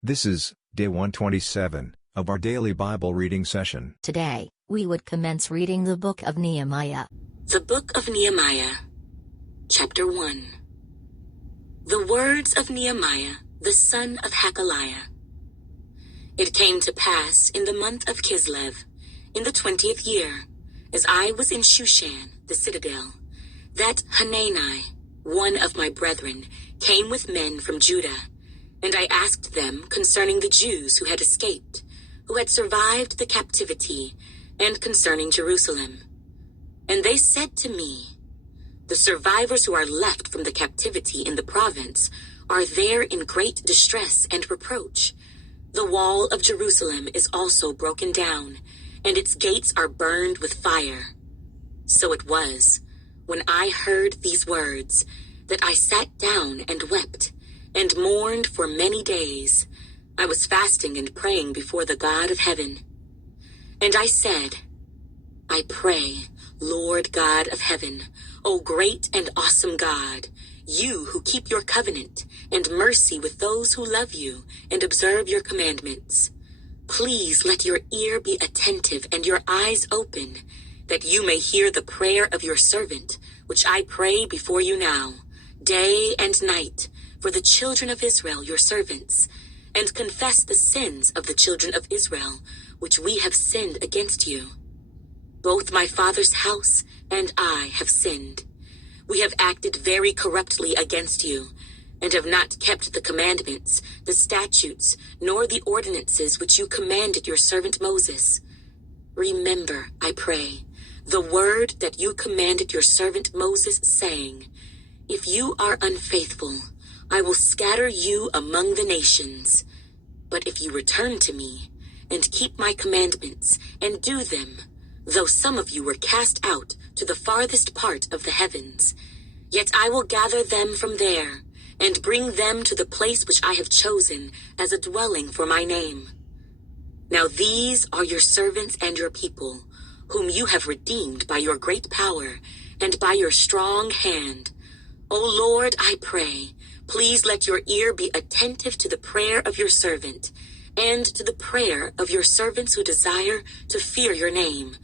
This is day 127 of our daily Bible reading session. Today, we would commence reading the book of Nehemiah. The book of Nehemiah, chapter 1. The words of Nehemiah, the son of Hakaliah. It came to pass in the month of Kislev, in the 20th year, as I was in Shushan, the citadel, that Hanani, one of my brethren, came with men from Judah, and I asked them concerning the Jews who had escaped, who had survived the captivity, and concerning Jerusalem. And they said to me, the survivors who are left from the captivity in the province are there in great distress and reproach. The wall of Jerusalem is also broken down, and its gates are burned with fire. So it was, when I heard these words, that I sat down and wept, and mourned for many days. I was fasting and praying before the God of heaven. And I said, I pray, Lord God of heaven, O great and awesome God, you who keep your covenant and mercy with those who love you and observe your commandments. Please let your ear be attentive and your eyes open, that you may hear the prayer of your servant, which I pray before you now, day and night, for the children of Israel, your servants, and confess the sins of the children of Israel, which we have sinned against you. Both my father's house and I have sinned. We have acted very corruptly against you, and have not kept the commandments, the statutes, nor the ordinances which you commanded your servant Moses. Remember, I pray, the word that you commanded your servant Moses, saying, if you are unfaithful, I will scatter you among the nations. But if you return to me, and keep my commandments, and do them, though some of you were cast out to the farthest part of the heavens, yet I will gather them from there, and bring them to the place which I have chosen as a dwelling for my name. Now these are your servants and your people, whom you have redeemed by your great power, and by your strong hand. O Lord, I pray, please let your ear be attentive to the prayer of your servant, and to the prayer of your servants who desire to fear your name.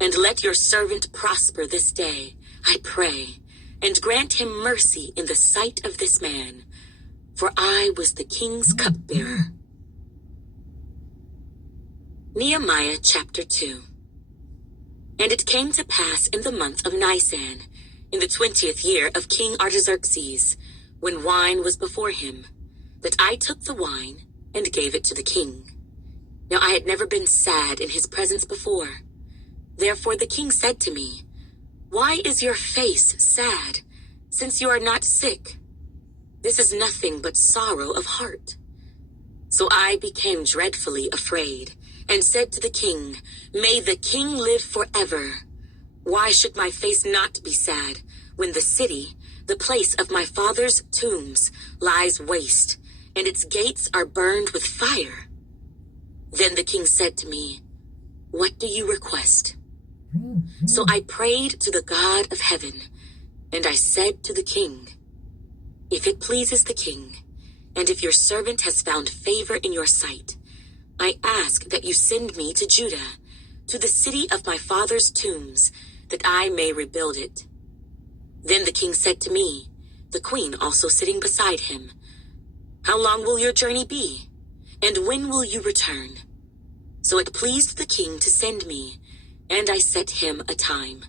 And let your servant prosper this day, I pray, and grant him mercy in the sight of this man, for I was the king's cupbearer. Nehemiah chapter 2. And it came to pass in the month of Nisan, in the 20th year of King Artaxerxes, when wine was before him, that I took the wine and gave it to the king. Now I had never been sad in his presence before. Therefore the king said to me, why is your face sad, since you are not sick? This is nothing but sorrow of heart. So I became dreadfully afraid, and said to the king, may the king live forever. Why should my face not be sad, when the city, the place of my father's tombs, lies waste, and its gates are burned with fire? Then the king said to me, what do you request? So I prayed to the God of heaven, and I said to the king, if it pleases the king, and if your servant has found favor in your sight, I ask that you send me to Judah, to the city of my father's tombs, that I may rebuild it. Then the king said to me, the queen also sitting beside him, how long will your journey be, and when will you return? So it pleased the king to send me, and I set him a time.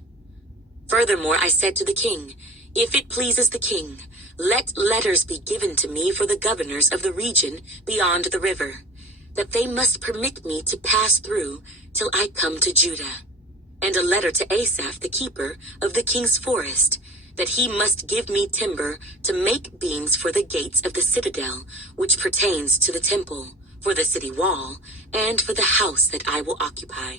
Furthermore, I said to the king, if it pleases the king, let letters be given to me for the governors of the region beyond the river, that they must permit me to pass through till I come to Judah, and a letter to Asaph, the keeper of the king's forest, that he must give me timber to make beams for the gates of the citadel, which pertains to the temple, for the city wall, and for the house that I will occupy.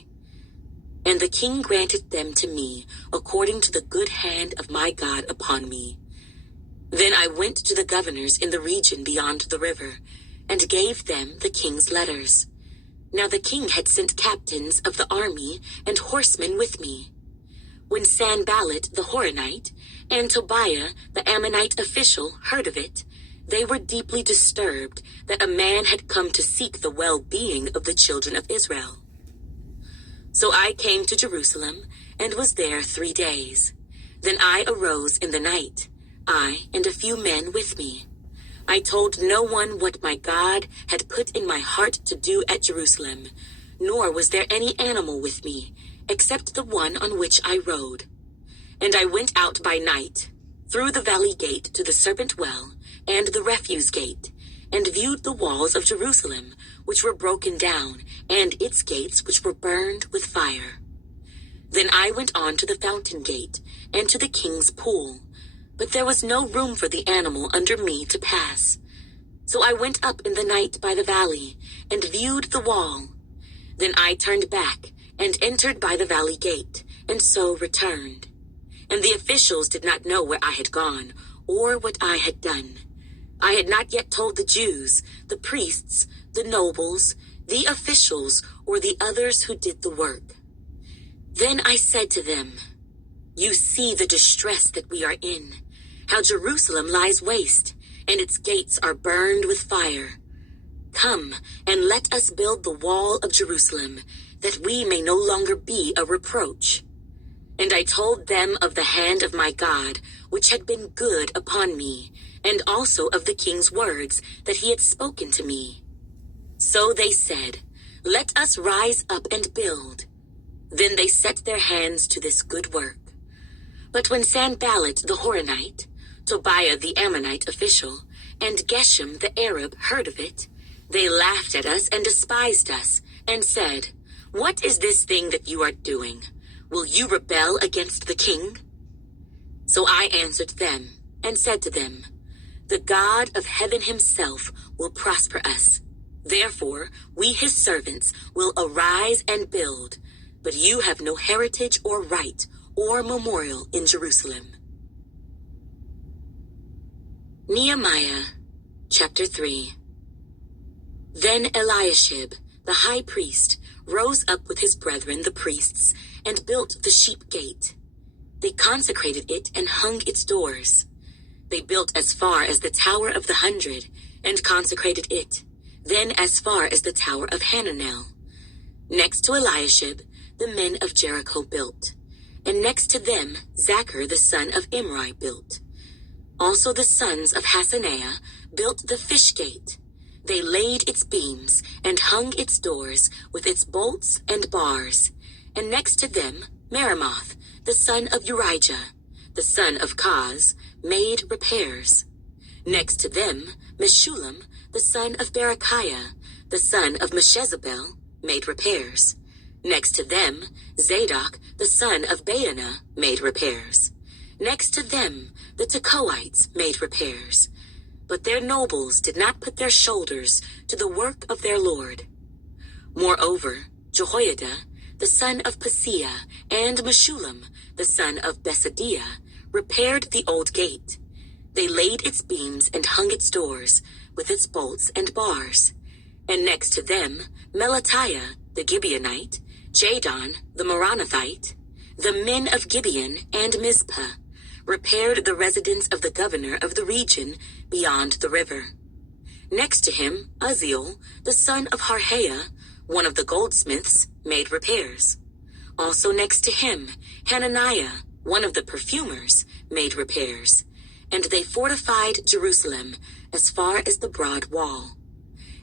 And the king granted them to me, according to the good hand of my God upon me. Then I went to the governors in the region beyond the river, and gave them the king's letters. Now the king had sent captains of the army and horsemen with me. When Sanballat the Horonite and Tobiah the Ammonite official heard of it, they were deeply disturbed that a man had come to seek the well-being of the children of Israel. So I came to Jerusalem and was there 3 days. Then I arose in the night, I and a few men with me. I told no one what my God had put in my heart to do at Jerusalem, nor was there any animal with me, except the one on which I rode. And I went out by night, through the valley gate to the serpent well, and the refuse gate, and viewed the walls of Jerusalem, which were broken down, and its gates which were burned with fire. Then I went on to the fountain gate, and to the king's pool, but there was no room for the animal under me to pass. So I went up in the night by the valley, and viewed the wall. Then I turned back, and entered by the valley gate, and so returned. And the officials did not know where I had gone, or what I had done. I had not yet told the Jews, the priests, the nobles, the officials, or the others who did the work. Then I said to them, "You see the distress that we are in, how Jerusalem lies waste, and its gates are burned with fire. Come, and let us build the wall of Jerusalem, that we may no longer be a reproach." And I told them of the hand of my God, which had been good upon me, and also of the king's words that he had spoken to me. So they said, "Let us rise up and build." Then they set their hands to this good work. But when Sanballat the Horonite, Tobiah the Ammonite official, and Geshem the Arab heard of it, they laughed at us and despised us, and said, "What is this thing that you are doing? Will you rebel against the king?" So I answered them, and said to them, "The God of heaven himself will prosper us. Therefore, we his servants will arise and build, but you have no heritage or right or memorial in Jerusalem." Nehemiah, chapter 3. Then Eliashib, the high priest, rose up with his brethren the priests, and built the sheep gate. They consecrated it and hung its doors. They built as far as the Tower of the 100, and consecrated it, then as far as the Tower of Hananel. Next to Eliashib, the men of Jericho built, and next to them Zachar the son of Imri built. Also the sons of Hasaneah built the fish gate. They laid its beams, and hung its doors with its bolts and bars. And next to them Meremoth, the son of Urijah, the son of Koz, made repairs. Next to them Meshullam, the son of Berechiah, the son of Meshezabel, made repairs. Next to them Zadok, the son of Baana, made repairs. Next to them the Tekoites made repairs. But their nobles did not put their shoulders to the work of their Lord. Moreover, Jehoiada, the son of Paseah, and Meshullam, the son of Besadiah, repaired the old gate. They laid its beams and hung its doors, with its bolts and bars. And next to them Melatiah, the Gibeonite, Jadon, the Meronothite, the men of Gibeon and Mizpah, repaired the residence of the governor of the region beyond the river. Next to him, Uzziel, the son of Harhaiah, one of the goldsmiths, made repairs. Also next to him, Hananiah, one of the perfumers, made repairs. And they fortified Jerusalem as far as the broad wall.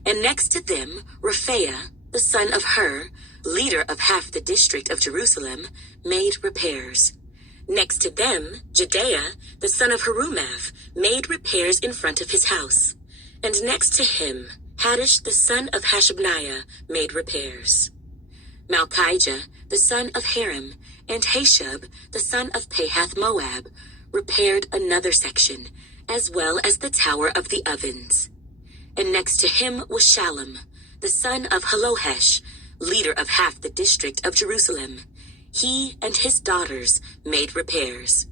And next to them, Rephaiah, the son of Hur, leader of half the district of Jerusalem, made repairs. Next to them, Jedaiah, the son of Harumaph, made repairs in front of his house. And next to him, Haddish, the son of Hashabniah, made repairs. Malchijah, the son of Harim, and Hashub, the son of Pahath Moab, repaired another section, as well as the Tower of the Ovens. And next to him was Shallum, the son of Halohesh, leader of half the district of Jerusalem. He and his daughters made repairs.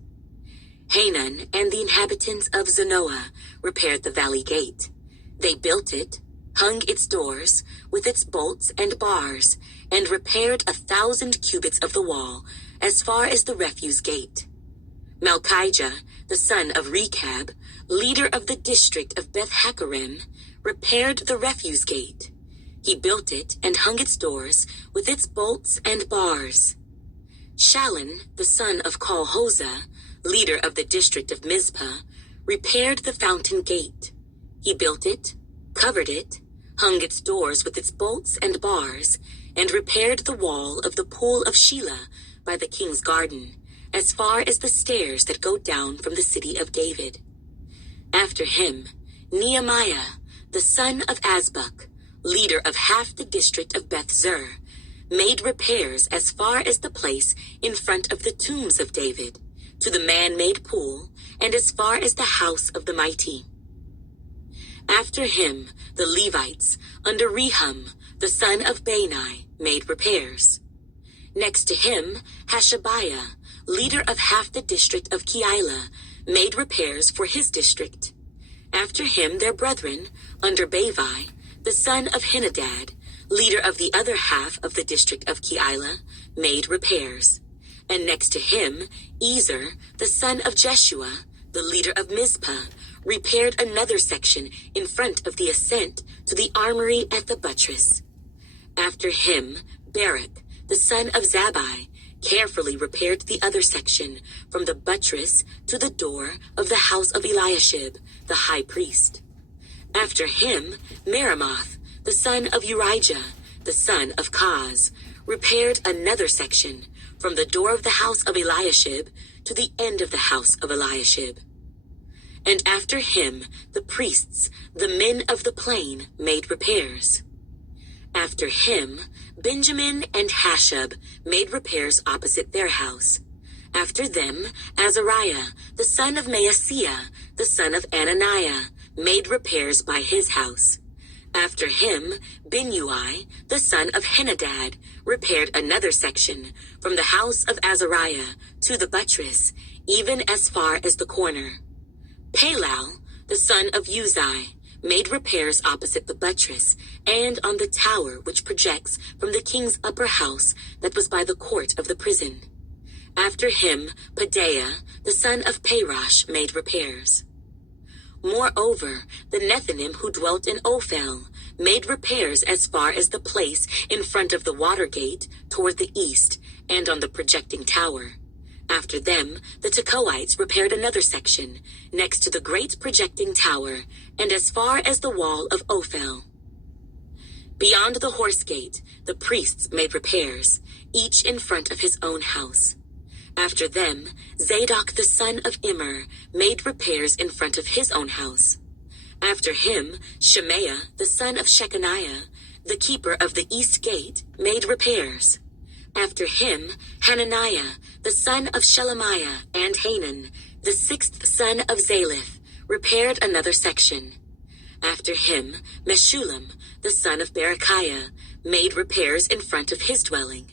Hanan and the inhabitants of Zanoah repaired the valley gate. They built it, hung its doors with its bolts and bars, and repaired 1,000 cubits of the wall as far as the refuse gate. Malchijah, the the son of Rechab, leader of the district of Beth-Hakerem, repaired the refuse gate. He built it and hung its doors with its bolts and bars. Shallun, the son of Kol-Hozeh, leader of the district of Mizpah, repaired the fountain gate. He built it, covered it, hung its doors with its bolts and bars, and repaired the wall of the pool of Shelah by the king's garden, as far as the stairs that go down from the city of David. After him, Nehemiah, the son of Azbuk, leader of half the district of Beth-Zur, made repairs as far as the place in front of the tombs of David, to the man-made pool, and as far as the house of the mighty. After him, the Levites, under Rehum, the son of Bani, made repairs. Next to him, Hashabiah, leader of half the district of Keilah, made repairs for his district. After him, their brethren, under Bavi, the son of Henadad, leader of the other half of the district of Keilah, made repairs. And next to him, Ezer, the son of Jeshua, the leader of Mizpah, repaired another section in front of the ascent to the armory at the buttress. After him, Barak, the son of Zabbai, carefully repaired the other section from the buttress to the door of the house of Eliashib, the high priest. After him, Meremoth, the son of Urijah, the son of Kaz, repaired another section from the door of the house of Eliashib to the end of the house of Eliashib. And after him, the priests, the men of the plain, made repairs. After him, Benjamin and Hashab made repairs opposite their house. After them, Azariah, the son of Maaseiah, the son of Ananiah, made repairs by his house. After him, Binnui, the son of Henadad, repaired another section from the house of Azariah to the buttress, even as far as the corner. Palal, the son of Uzai, made repairs opposite the buttress and on the tower which projects from the king's upper house that was by the court of the prison. After him, Pedaiah, the son of Parosh, made repairs. Moreover, the Nethinim who dwelt in Ophel made repairs as far as the place in front of the water gate toward the east and on the projecting tower. After them, the Tekoites repaired another section next to the great projecting tower and as far as the wall of Ophel. Beyond the horse gate, the priests made repairs, each in front of his own house. After them, Zadok the son of Immer made repairs in front of his own house. After him, Shemaiah the son of Shechaniah, the keeper of the east gate, made repairs. After him, Hananiah the son of Shelemiah and Hanan, the sixth son of Zaliph, repaired another section. After him, Meshullam the son of Berechiah made repairs in front of his dwelling.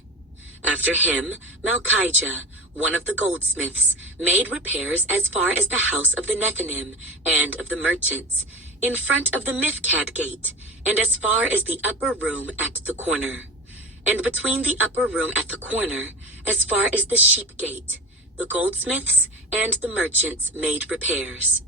After him, Malchijah, one of the goldsmiths, made repairs as far as the house of the Nethinim and of the merchants, in front of the Mifkad gate, and as far as the upper room at the corner. And between the upper room at the corner, as far as the sheep gate, the goldsmiths and the merchants made repairs.